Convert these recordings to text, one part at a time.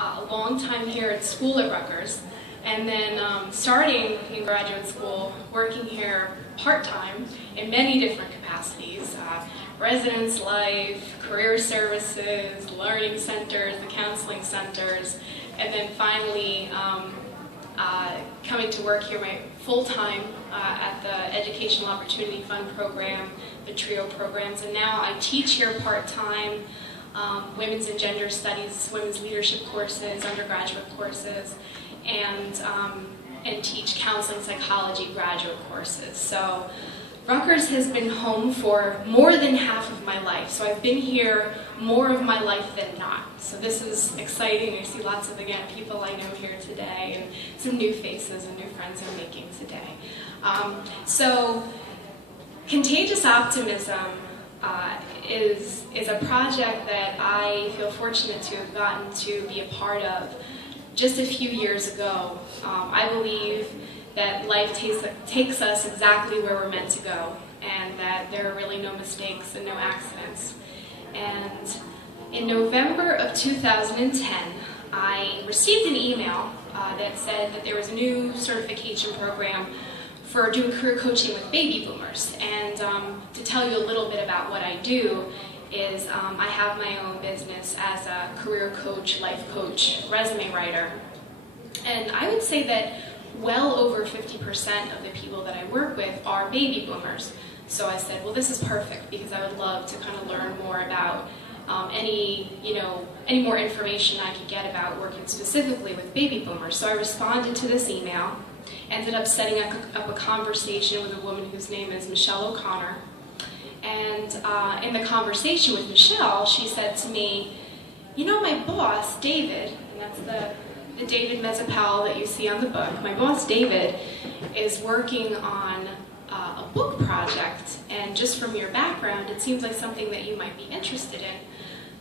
a long time here at school at Rutgers, and then starting in graduate school, working here part-time in many different capacities, residence life, career services, learning centers, the counseling centers, and then finally coming to work here full-time at the Educational Opportunity Fund program, the TRIO programs, and now I teach here part-time women's and gender studies, women's leadership courses, undergraduate courses, and teach counseling psychology graduate courses. So Rutgers has been home for more than half of my life. So I've been here more of my life than not. So this is exciting. I see lots of, again, people I know here today and some new faces and new friends I'm making today. So Contagious Optimism is a project that I feel fortunate to have gotten to be a part of just a few years ago. I believe that life takes us exactly where we're meant to go, and that there are really no mistakes and no accidents. And in November of 2010, I received an email that said that there was a new certification program for doing career coaching with baby boomers. And to tell you a little bit about what I do is I have my own business as a career coach, life coach, resume writer. And I would say that well over 50% of the people that I work with are baby boomers. So I said, well, this is perfect because I would love to kind of learn more about any more information I could get about working specifically with baby boomers. So I responded to this email, ended up setting up a conversation with a woman whose name is Michelle O'Connor. And in the conversation with Michelle, she said to me, you know, my boss, David, and that's the David Mezzapel that you see on the book, my boss, David, is working on a book project, and just from your background, it seems like something that you might be interested in.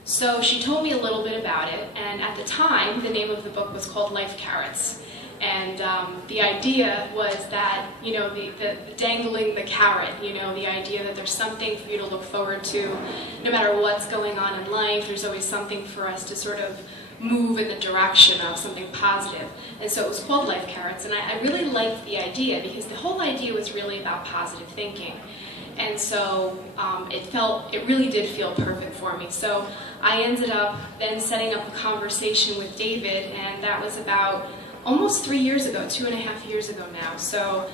So she told me a little bit about it, and at the time, the name of the book was called Life Carrots. And the idea was that, you know, the dangling the carrot, you know, the idea that there's something for you to look forward to. No matter what's going on in life, there's always something for us to sort of move in the direction of something positive. And so it was called Life Carrots, and I really liked the idea because the whole idea was really about positive thinking. And so it really did feel perfect for me. So I ended up then setting up a conversation with David, and that was about almost 3 years ago, 2.5 years ago now. So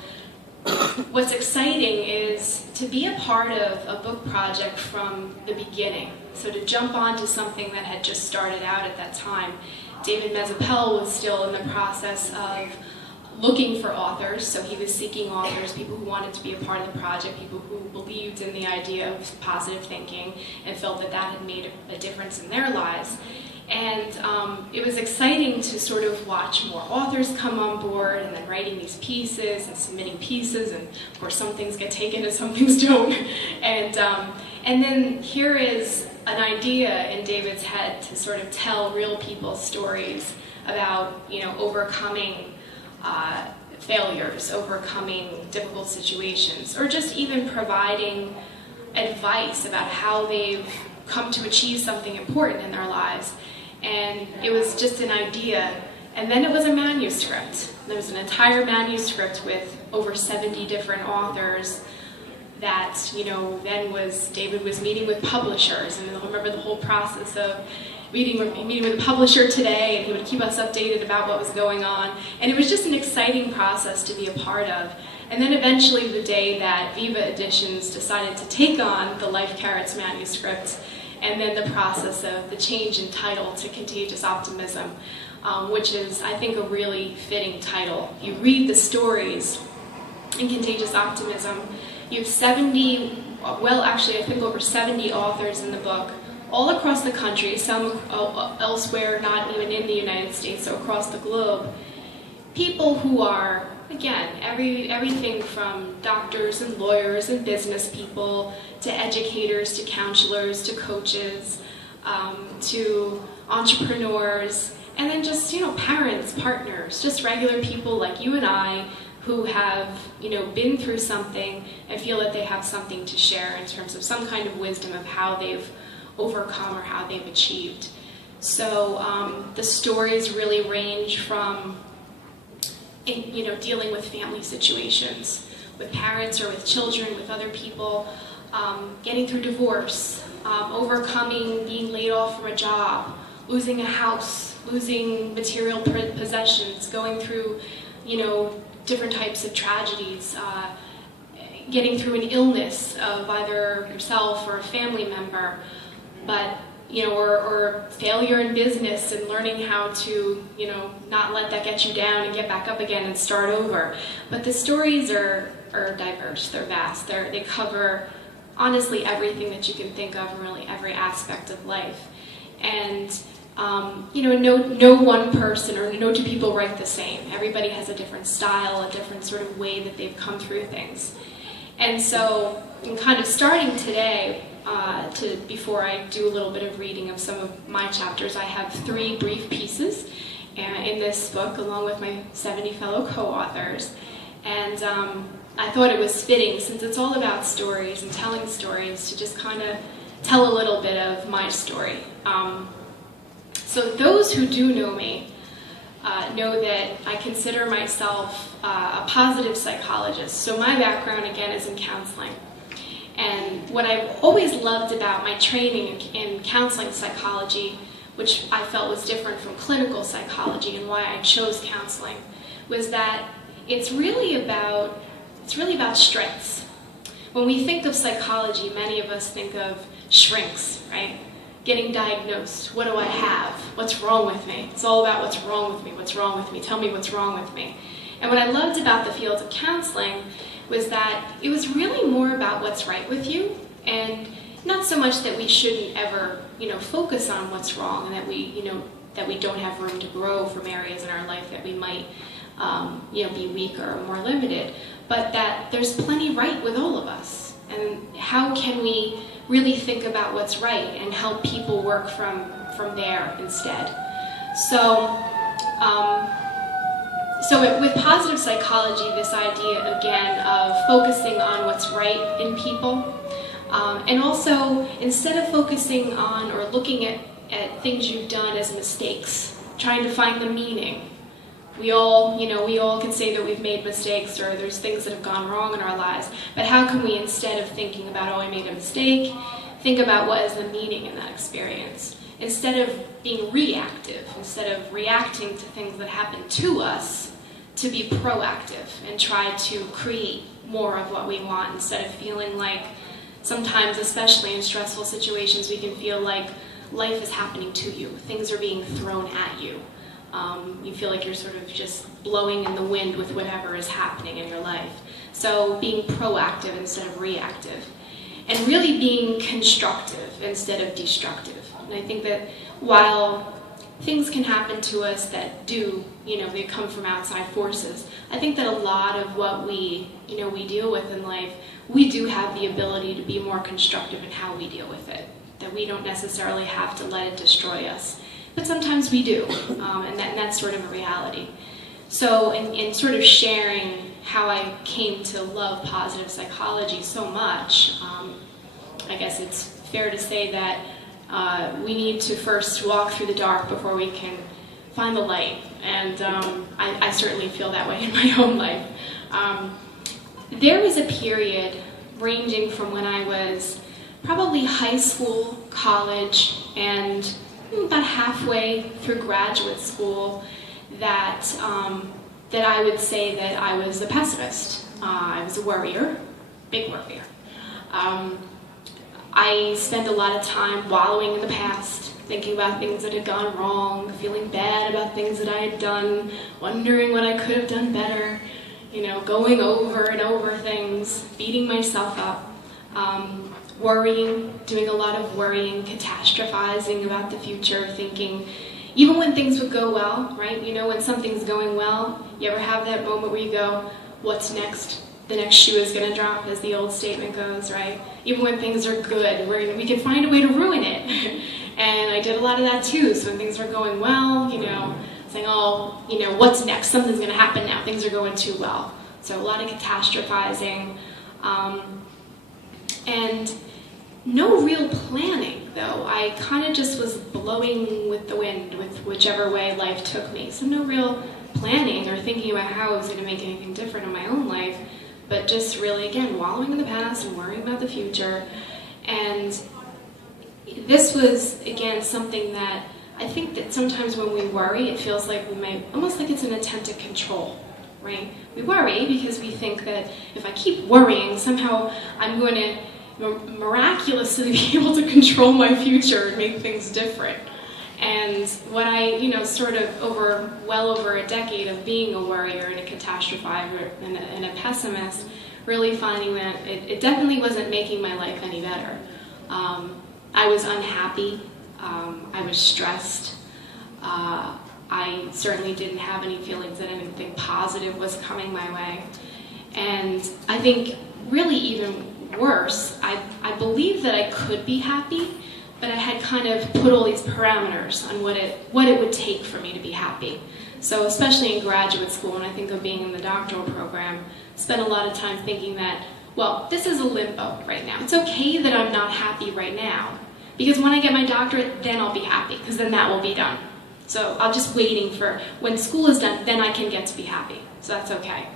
what's exciting is to be a part of a book project from the beginning. So to jump onto something that had just started out at that time. David Mezzapel was still in the process of looking for authors, so he was seeking authors, people who wanted to be a part of the project, people who believed in the idea of positive thinking and felt that that had made a difference in their lives. And it was exciting to sort of watch more authors come on board and then writing these pieces and submitting pieces, and of course some things get taken and some things don't. And then here is an idea in David's head to sort of tell real people's stories about, you know, overcoming failures, overcoming difficult situations, or just even providing advice about how they've come to achieve something important in their lives. And it was just an idea, and then it was a manuscript. There was an entire manuscript with over 70 different authors that, you know, then David was meeting with publishers, and I remember the whole process of meeting with a publisher today, and he would keep us updated about what was going on. And it was just an exciting process to be a part of. And then eventually the day that Viva Editions decided to take on the Life Carrots manuscript, and then the process of the change in title to Contagious Optimism, which is, I think, a really fitting title. You read the stories in Contagious Optimism. You have 70, well, actually, I think over 70 authors in the book, all across the country, some elsewhere, not even in the United States, so across the globe. People who are, again, everything from doctors and lawyers and business people to educators to counselors to coaches to entrepreneurs, and then just, you know, parents, partners, just regular people like you and I who have, you know, been through something and feel that they have something to share in terms of some kind of wisdom of how they've overcome or how they've achieved. So the stories really range from dealing with family situations, with parents or with children, with other people, getting through divorce, overcoming being laid off from a job, losing a house, losing material possessions, going through, different types of tragedies, getting through an illness of either yourself or a family member, but or failure in business and learning how to, not let that get you down and get back up again and start over. But the stories are diverse, they're vast, they cover honestly everything that you can think of, and really every aspect of life. And no one person or no two people write the same. Everybody has a different style, a different sort of way that they've come through things. And so, in kind of starting today, before I do a little bit of reading of some of my chapters, I have 3 brief pieces in this book, along with my 70 fellow co-authors. And I thought it was fitting, since it's all about stories and telling stories, to just kind of tell a little bit of my story. So those who do know me know that I consider myself a positive psychologist. So my background, again, is in counseling. And what I've always loved about my training in counseling psychology, which I felt was different from clinical psychology and why I chose counseling, was that it's really about strengths. When we think of psychology, many of us think of shrinks, right? Getting diagnosed. What do I have? What's wrong with me? It's all about what's wrong with me. What's wrong with me? Tell me what's wrong with me. And what I loved about the field of counseling was that it was really more about what's right with you, and not so much that we shouldn't ever, focus on what's wrong, and that we don't have room to grow from areas in our life that we might, be weaker or more limited, but that there's plenty right with all of us. And how can we really think about what's right and help people work from there instead? So with positive psychology, this idea, again, of focusing on what's right in people, and also, instead of focusing on or looking at things you've done as mistakes, trying to find the meaning. We all can say that we've made mistakes, or there's things that have gone wrong in our lives, but how can we, instead of thinking about, I made a mistake, think about what is the meaning in that experience? Instead of being reactive, instead of reacting to things that happen to us, to be proactive and try to create more of what we want, instead of feeling like, sometimes, especially in stressful situations, we can feel like life is happening to you. Things are being thrown at you. You feel like you're sort of just blowing in the wind with whatever is happening in your life. So being proactive instead of reactive. And really being constructive instead of destructive. And I think that while things can happen to us that do, they come from outside forces, I think that a lot of what we deal with in life, we do have the ability to be more constructive in how we deal with it. That we don't necessarily have to let it destroy us. But sometimes we do, and that's sort of a reality. So in sort of sharing how I came to love positive psychology so much, I guess it's fair to say that we need to first walk through the dark before we can find the light. And I certainly feel that way in my own life. There was a period ranging from when I was probably high school, college, and about halfway through graduate school that I would say that I was a pessimist. I was a worrier, big worrier. I spent a lot of time wallowing in the past, thinking about things that had gone wrong, feeling bad about things that I had done, wondering what I could have done better, going over and over things, beating myself up, worrying, doing a lot of worrying, catastrophizing about the future, thinking, even when things would go well, right? When something's going well, you ever have that moment where you go, what's next? The next shoe is going to drop, as the old statement goes, right? Even when things are good, we can find a way to ruin it. And I did a lot of that too. So when things are going well, saying, what's next? Something's going to happen now. Things are going too well. So a lot of catastrophizing. And no real planning though. I kind of just was blowing with the wind with whichever way life took me. So no real planning or thinking about how I was going to make anything different in my own life, but just really, again, wallowing in the past and worrying about the future. And this was, again, something that I think that sometimes when we worry, it feels like we might, almost like it's an attempt to control, right? We worry because we think that if I keep worrying, somehow I'm going to miraculously be able to control my future and make things different. And what I, sort of well over a decade of being a worrier and a catastrophizer and a pessimist, really finding that it definitely wasn't making my life any better. I was unhappy. I was stressed. I certainly didn't have any feelings that anything positive was coming my way. And I think really even worse, I believed that I could be happy, but I had kind of put all these parameters on what it would take for me to be happy. So especially in graduate school, when I think of being in the doctoral program, spent a lot of time thinking that, well, this is a limbo right now. It's okay that I'm not happy right now, because when I get my doctorate, then I'll be happy, because then that will be done. So I'm just waiting for when school is done, then I can get to be happy. So that's okay.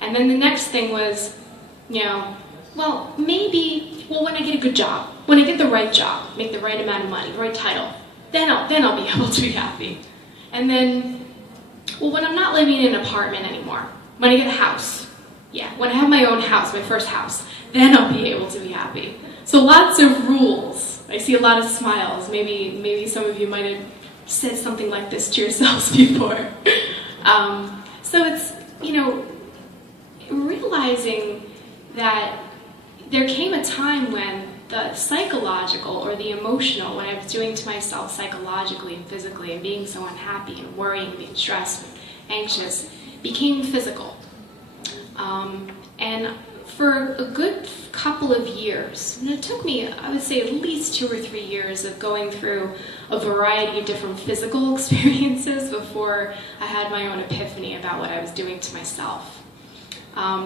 And then the next thing was, well, maybe, when I get a good job, when I get the right job, make the right amount of money, the right title, then I'll be able to be happy. And then, when I'm not living in an apartment anymore, when I get a house, when I have my own house, my first house, then I'll be able to be happy. So lots of rules. I see a lot of smiles. Maybe some of you might have said something like this to yourselves before. So it's, realizing that there came a time when the psychological or the emotional, what I was doing to myself psychologically and physically and being so unhappy and worrying and being stressed and anxious, became physical. And for a good couple of years, and it took me, I would say, at least 2 or 3 years of going through a variety of different physical experiences before I had my own epiphany about what I was doing to myself.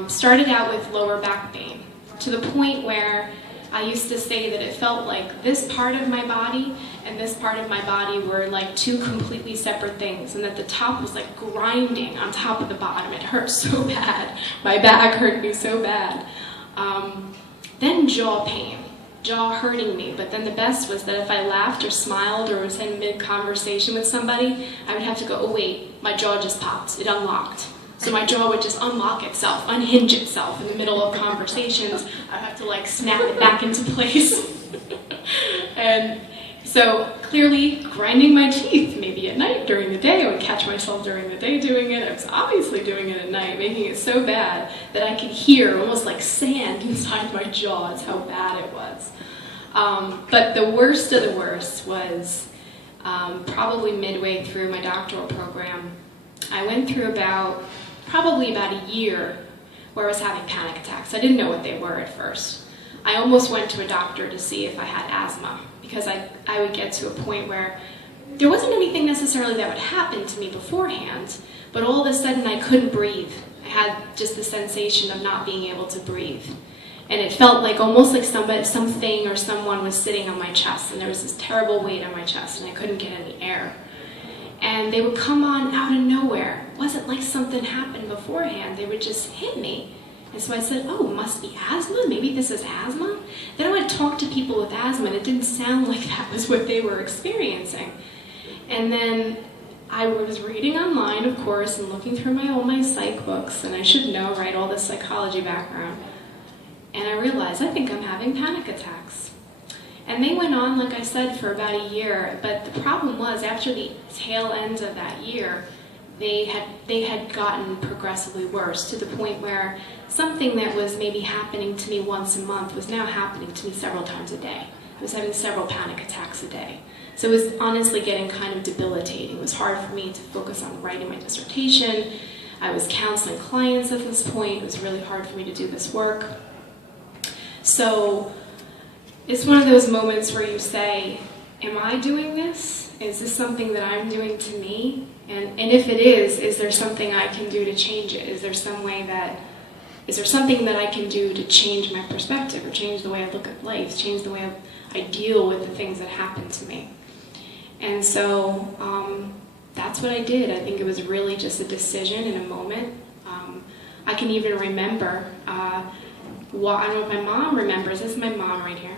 Started out with lower back pain, to the point where I used to say that it felt like this part of my body and this part of my body were like two completely separate things, and that the top was like grinding on top of the bottom. It hurt so bad. My back hurt me so bad. Then jaw pain, jaw hurting me, but then the best was that if I laughed or smiled or was in mid-conversation with somebody, I would have to go, oh wait, my jaw just popped, it unlocked. So my jaw would just unlock itself, unhinge itself in the middle of conversations. I'd have to like snap it back into place. And so clearly grinding my teeth, maybe at night during the day. I would catch myself during the day doing it. I was obviously doing it at night, making it so bad that I could hear almost like sand inside my jaw. That's how bad it was. But the worst of the worst was probably midway through my doctoral program. I went through probably about a year where I was having panic attacks. I didn't know what they were at first. I almost went to a doctor to see if I had asthma, because I would get to a point where there wasn't anything necessarily that would happen to me beforehand, but all of a sudden I couldn't breathe. I had just the sensation of not being able to breathe. And it felt like almost like something or someone was sitting on my chest, and there was this terrible weight on my chest, and I couldn't get any air. And they would come on out of nowhere. It wasn't like something happened beforehand. They would just hit me. And so I said, oh, it must be asthma? Maybe this is asthma? Then I would talk to people with asthma, and it didn't sound like that was what they were experiencing. And then I was reading online, of course, and looking through all my psych books, and I should know, right, all this psychology background. And I realized, I think I'm having panic attacks. And they went on, like I said, for about a year, but the problem was, after the tail end of that year, they had gotten progressively worse, to the point where something that was maybe happening to me once a month was now happening to me several times a day. I was having several panic attacks a day. So it was honestly getting kind of debilitating. It was hard for me to focus on writing my dissertation. I was counseling clients at this point. It was really hard for me to do this work. So it's one of those moments where you say, am I doing this? Is this something that I'm doing to me? And if it is there something I can do to change it? Is there some way that is there something that I can do to change my perspective, or change the way I look at life, change the way I deal with the things that happen to me? And so that's what I did. I think it was really just a decision in a moment. I can even remember, I don't know if my mom remembers, this is my mom right here,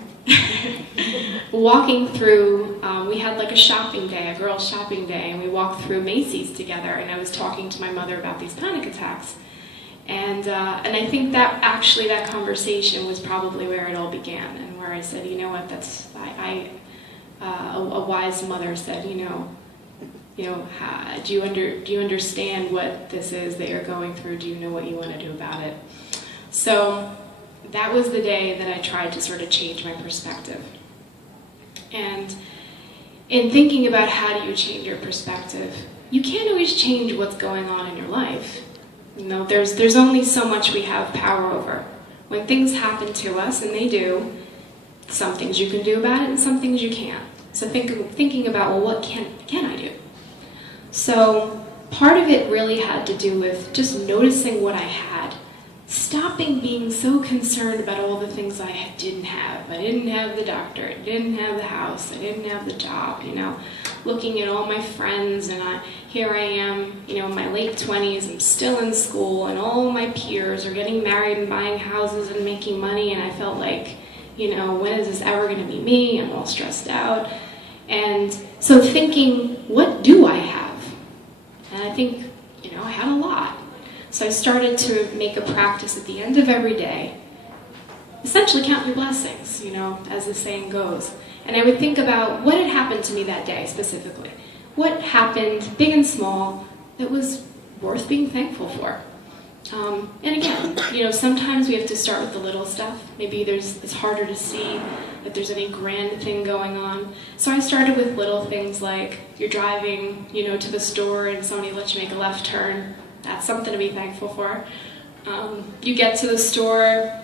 walking through, we had like a shopping day, a girls' shopping day, and we walked through Macy's together, and I was talking to my mother about these panic attacks. And I think that actually that conversation was probably where it all began, and where I said, you know what, a wise mother said, do you understand what this is that you're going through? Do you know what you want to do about it? So that was the day that I tried to sort of change my perspective. And in thinking about how do you change your perspective, you can't always change what's going on in your life. There's only so much we have power over. When things happen to us, and they do, some things you can do about it and some things you can't. So thinking about, well, what can I do? So part of it really had to do with just noticing what I had. Stopping being so concerned about all the things I didn't have. I didn't have the doctor, I didn't have the house, I didn't have the job, looking at all my friends, and here I am, in my late 20s, I'm still in school, and all my peers are getting married and buying houses and making money, and I felt like, when is this ever going to be me? I'm all stressed out. And so thinking, what do I have? And I think, I had a lot. So I started to make a practice at the end of every day, essentially count your blessings, as the saying goes. And I would think about what had happened to me that day specifically. What happened, big and small, that was worth being thankful for. And again, sometimes we have to start with the little stuff. Maybe it's harder to see that there's any grand thing going on. So I started with little things like you're driving, to the store and somebody lets you make a left turn. That's something to be thankful for. You get to the store,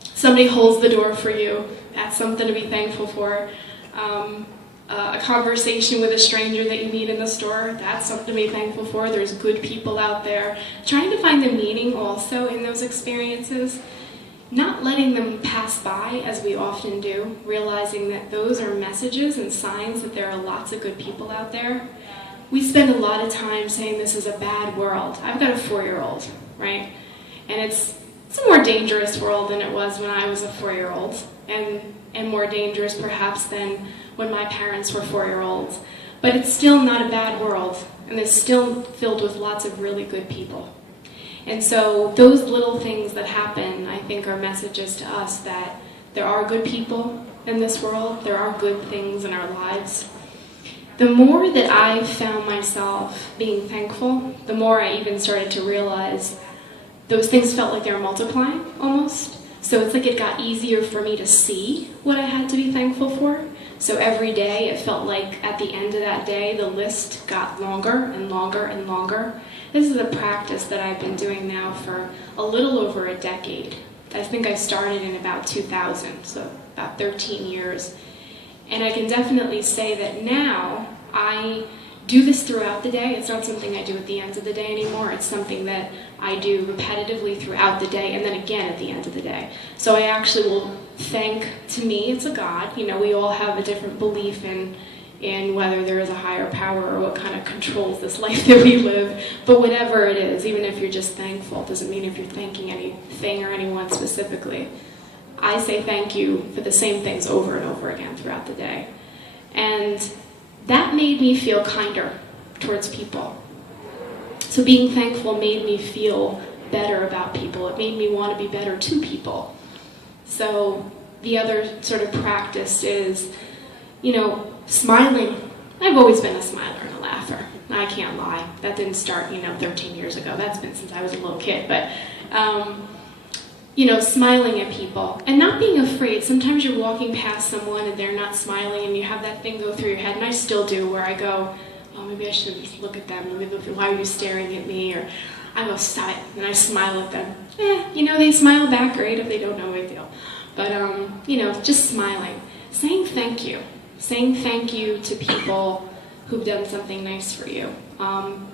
somebody holds the door for you. That's something to be thankful for. A conversation with a stranger that you meet in the store, that's something to be thankful for. There's good people out there. Trying to find the meaning also in those experiences. Not letting them pass by as we often do. Realizing that those are messages and signs that there are lots of good people out there. We spend a lot of time saying this is a bad world. I've got a 4-year-old, right? And it's a more dangerous world than it was when I was a 4-year-old, and more dangerous perhaps than when my parents were 4-year-olds. But it's still not a bad world, and it's still filled with lots of really good people. And so those little things that happen, I think, are messages to us that there are good people in this world, there are good things in our lives. The more that I found myself being thankful, the more I even started to realize those things felt like they were multiplying, almost. So it's like it got easier for me to see what I had to be thankful for. So every day, it felt like at the end of that day, the list got longer and longer and longer. This is a practice that I've been doing now for a little over a decade. I think I started in about 2000, so about 13 years. And I can definitely say that now I do this throughout the day. It's not something I do at the end of the day anymore. It's something that I do repetitively throughout the day and then again at the end of the day. So I actually will thank, to me, it's a God. We all have a different belief in whether there is a higher power or what kind of controls this life that we live. But whatever it is, even if you're just thankful, doesn't mean if you're thanking anything or anyone specifically. I say thank you for the same things over and over again throughout the day. And that made me feel kinder towards people. So being thankful made me feel better about people. It made me want to be better to people. So the other sort of practice is, smiling. I've always been a smiler and a laugher. I can't lie. That didn't start, 13 years ago. That's been since I was a little kid. But, smiling at people and not being afraid. Sometimes you're walking past someone and they're not smiling and you have that thing go through your head, and I still do, where I go, oh, maybe I should just look at them. Maybe, why are you staring at me? Or I go, stop it, and I smile at them. They smile back, great. If they don't, no big deal. But, just smiling. Saying thank you. Saying thank you to people who've done something nice for you.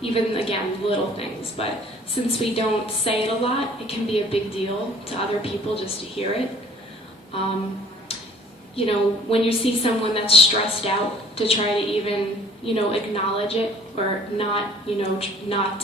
Even, again, little things. But since we don't say it a lot, it can be a big deal to other people just to hear it. You know, when you see someone that's stressed out, to try to even, you know, acknowledge it, or not, you know, not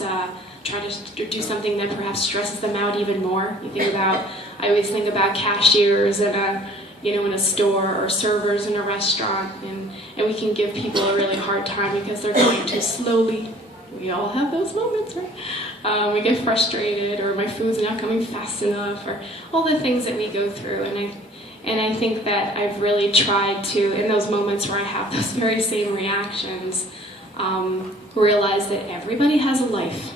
try to do something that perhaps stresses them out even more. You think about, I always think about cashiers in a, you know, in a store, or servers in a restaurant, and we can give people a really hard time because they're going too slowly. We all have those moments, right? We get frustrated, or my food's not coming fast enough, or all the things that we go through. And I think that I've really tried to, in those moments where I have those very same reactions, realize that everybody has a life.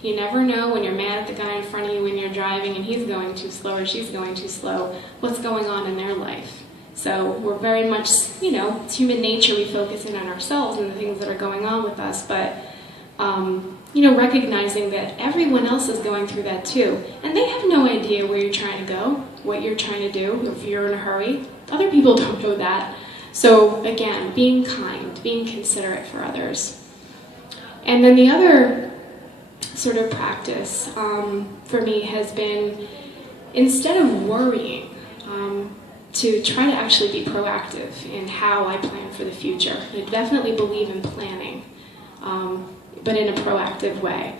You never know when you're mad at the guy in front of you when you're driving and he's going too slow or she's going too slow, what's going on in their life. So we're very much, you know, it's human nature, we focus in on ourselves and the things that are going on with us, but you know, recognizing that everyone else is going through that too. And they have no idea where you're trying to go, what you're trying to do, if you're in a hurry. Other people don't know that. So again, being kind, being considerate for others. And then the other sort of practice for me has been, instead of worrying, to try to actually be proactive in how I plan for the future. I definitely believe in planning, but in a proactive way.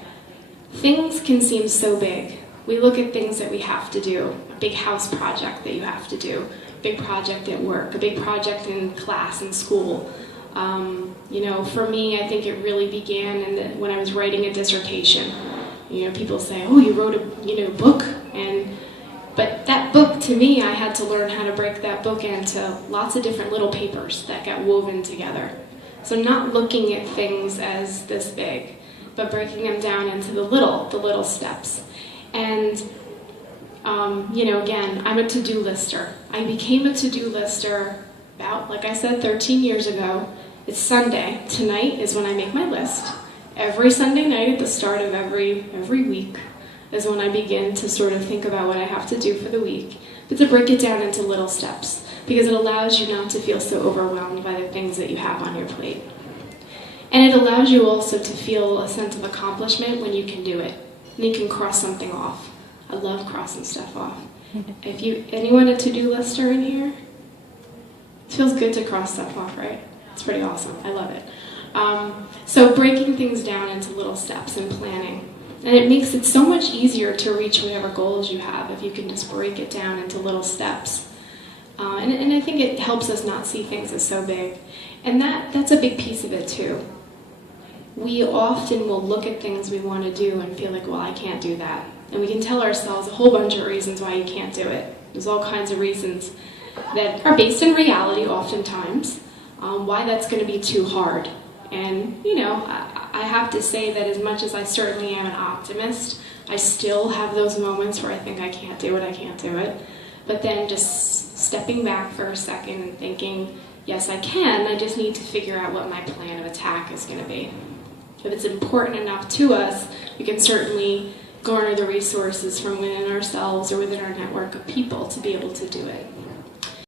Things can seem so big. We look at things that we have to do, a big house project that you have to do, a big project at work, a big project in class and school. You know, for me, I think it really began when I was writing a dissertation. You know, people say, "Oh, you wrote a book," but that book, to me, I had to learn how to break that book into lots of different little papers that got woven together. So not looking at things as this big, but breaking them down into the little steps. And you know, again, I'm a to-do lister. I became a to-do lister about, like I said, 13 years ago. It's Sunday. Tonight is when I make my list. Every Sunday night at the start of every week is when I begin to sort of think about what I have to do for the week, but to break it down into little steps, because it allows you not to feel so overwhelmed by the things that you have on your plate. And it allows you also to feel a sense of accomplishment when you can do it, and you can cross something off. I love crossing stuff off. Anyone a to-do lister in here? It feels good to cross stuff off, right? It's pretty awesome. I love it. So breaking things down into little steps and planning. And it makes it so much easier to reach whatever goals you have if you can just break it down into little steps. And I think it helps us not see things as so big. And that's a big piece of it too. We often will look at things we want to do and feel like, well, I can't do that. And we can tell ourselves a whole bunch of reasons why you can't do it. There's all kinds of reasons that are based in reality oftentimes, why that's going to be too hard. And, you know, I have to say that as much as I certainly am an optimist, I still have those moments where I think I can't do it. But then just stepping back for a second and thinking, yes, I can, I just need to figure out what my plan of attack is going to be. If it's important enough to us, we can certainly garner the resources from within ourselves or within our network of people to be able to do it.